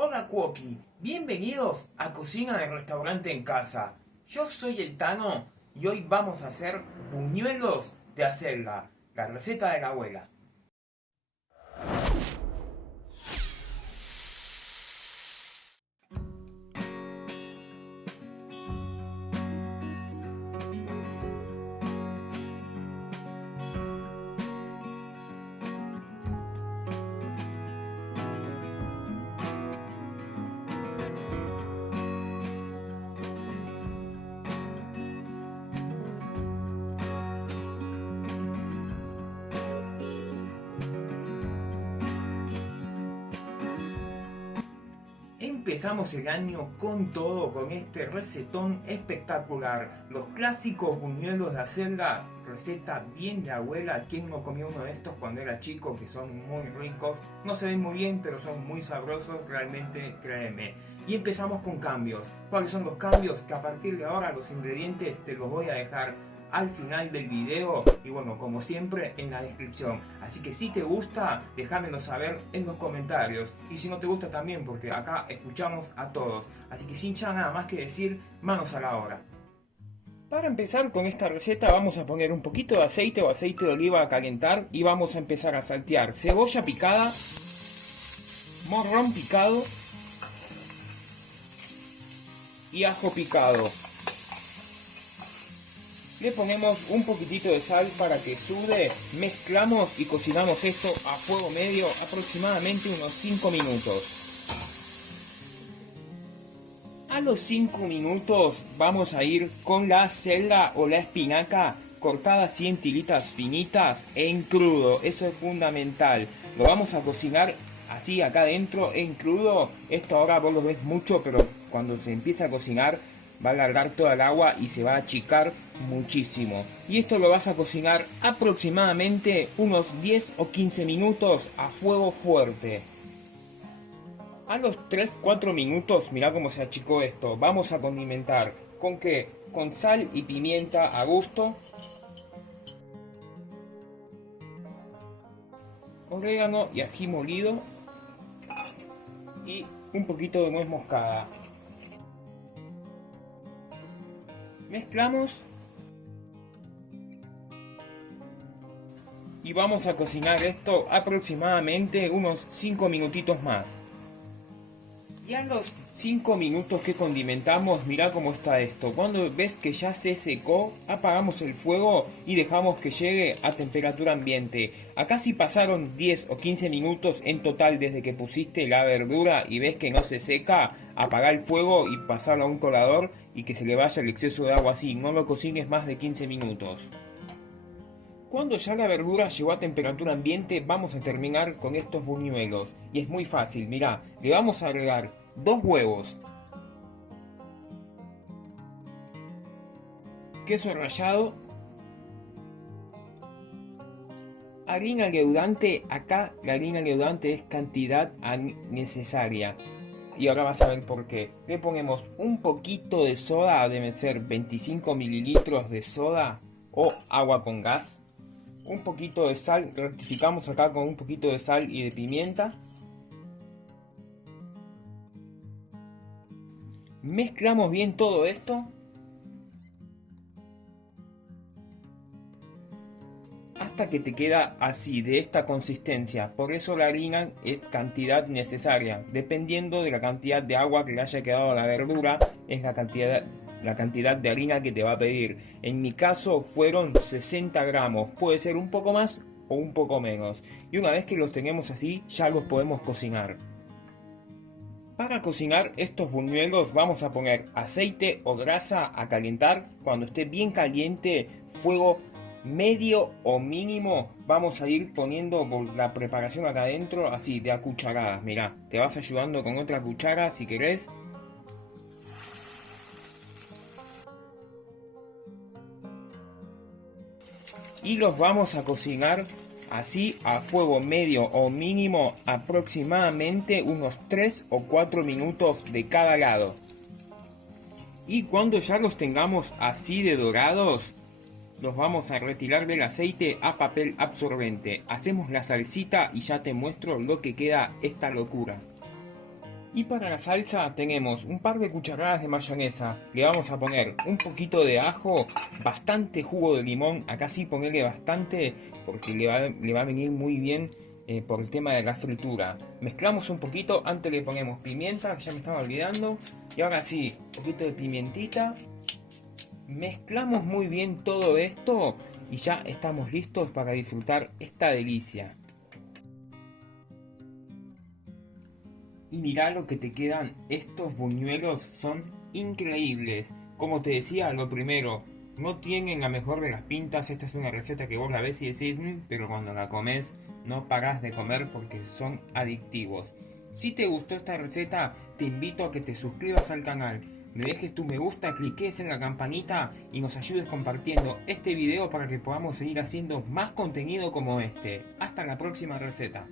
Hola Cuoqui, bienvenidos a Cocina del Restaurante en Casa. Yo soy el Tano y hoy vamos a hacer buñuelos de acelga, la receta de la abuela. Empezamos el año con todo, con este recetón espectacular. Los clásicos buñuelos de acelga, receta bien de abuela. ¿Quién no comió uno de estos cuando era chico? Que son muy ricos. No se ven muy bien, pero son muy sabrosos, realmente, créeme. Y empezamos con cambios. ¿Cuáles son los cambios? Que a partir de ahora los ingredientes te los voy a dejar al final del video y bueno, como siempre, en la descripción. Así que si te gusta, déjamelo saber en los comentarios, y si no te gusta también, porque acá escuchamos a todos. Así que sin ya nada más que decir, manos a la obra. Para empezar con esta receta vamos a poner un poquito de aceite o aceite de oliva a calentar y vamos a empezar a saltear cebolla picada, morrón picado y ajo picado. Le ponemos un poquitito de sal para que sude, mezclamos y cocinamos esto a fuego medio aproximadamente unos 5 minutos. A los 5 minutos vamos a ir con la acelga o la espinaca cortada así en tiritas finitas en crudo, eso es fundamental. Lo vamos a cocinar así acá adentro en crudo. Esto ahora vos lo ves mucho, pero cuando se empieza a cocinar va a alargar toda el agua y se va a achicar muchísimo. Y esto lo vas a cocinar aproximadamente unos 10 o 15 minutos a fuego fuerte. A los 3-4 minutos, mirá cómo se achicó esto. Vamos a condimentar. ¿Con qué? Con sal y pimienta a gusto. Orégano y ají molido. Y un poquito de nuez moscada. Mezclamos. Y vamos a cocinar esto aproximadamente unos 5 minutitos más. Y a los 5 minutos que condimentamos, mirá cómo está esto. Cuando ves que ya se secó, apagamos el fuego y dejamos que llegue a temperatura ambiente. Acá si pasaron 10 o 15 minutos en total desde que pusiste la verdura y ves que no se seca, apaga el fuego y pasarlo a un colador y que se le vaya el exceso de agua así. No lo cocines más de 15 minutos. Cuando ya la verdura llegó a temperatura ambiente, vamos a terminar con estos buñuelos. Y es muy fácil, mirá, le vamos a agregar 2 huevos, queso rallado, harina leudante. Acá la harina leudante es cantidad necesaria. Y ahora vas a ver por qué. Le ponemos un poquito de soda, deben ser 25 mililitros de soda o agua con gas. Un poquito de sal, rectificamos acá con un poquito de sal y de pimienta. Mezclamos bien todo esto hasta que te queda así, de esta consistencia. Por eso la harina es cantidad necesaria. Dependiendo de la cantidad de agua que le haya quedado a la verdura, es la cantidad de harina que te va a pedir. En mi caso fueron 60 gramos. Puede ser un poco más o un poco menos. Y una vez que los tenemos así, ya los podemos cocinar. Para cocinar estos buñuelos vamos a poner aceite o grasa a calentar. Cuando esté bien caliente, fuego medio o mínimo, vamos a ir poniendo la preparación acá adentro, así de a cucharadas. Mirá, te vas ayudando con otra cuchara si querés. Y los vamos a cocinar así a fuego medio o mínimo aproximadamente unos 3 o 4 minutos de cada lado. Y cuando ya los tengamos así de dorados, los vamos a retirar del aceite a papel absorbente. Hacemos la salsita y ya te muestro lo que queda esta locura. Y para la salsa tenemos un par de cucharadas de mayonesa, le vamos a poner un poquito de ajo, bastante jugo de limón, acá sí ponerle bastante porque le va a venir muy bien por el tema de la fritura. Mezclamos un poquito, antes le ponemos pimienta, que ya me estaba olvidando, y ahora sí, un poquito de pimientita. Mezclamos muy bien todo esto y ya estamos listos para disfrutar esta delicia. Y mirá lo que te quedan, estos buñuelos son increíbles. Como te decía, lo primero, no tienen la mejor de las pintas. Esta es una receta que vos la ves y decís, pero cuando la comes no parás de comer porque son adictivos. Si te gustó esta receta, te invito a que te suscribas al canal, me dejes tu me gusta, cliques en la campanita y nos ayudes compartiendo este video para que podamos seguir haciendo más contenido como este. Hasta la próxima receta.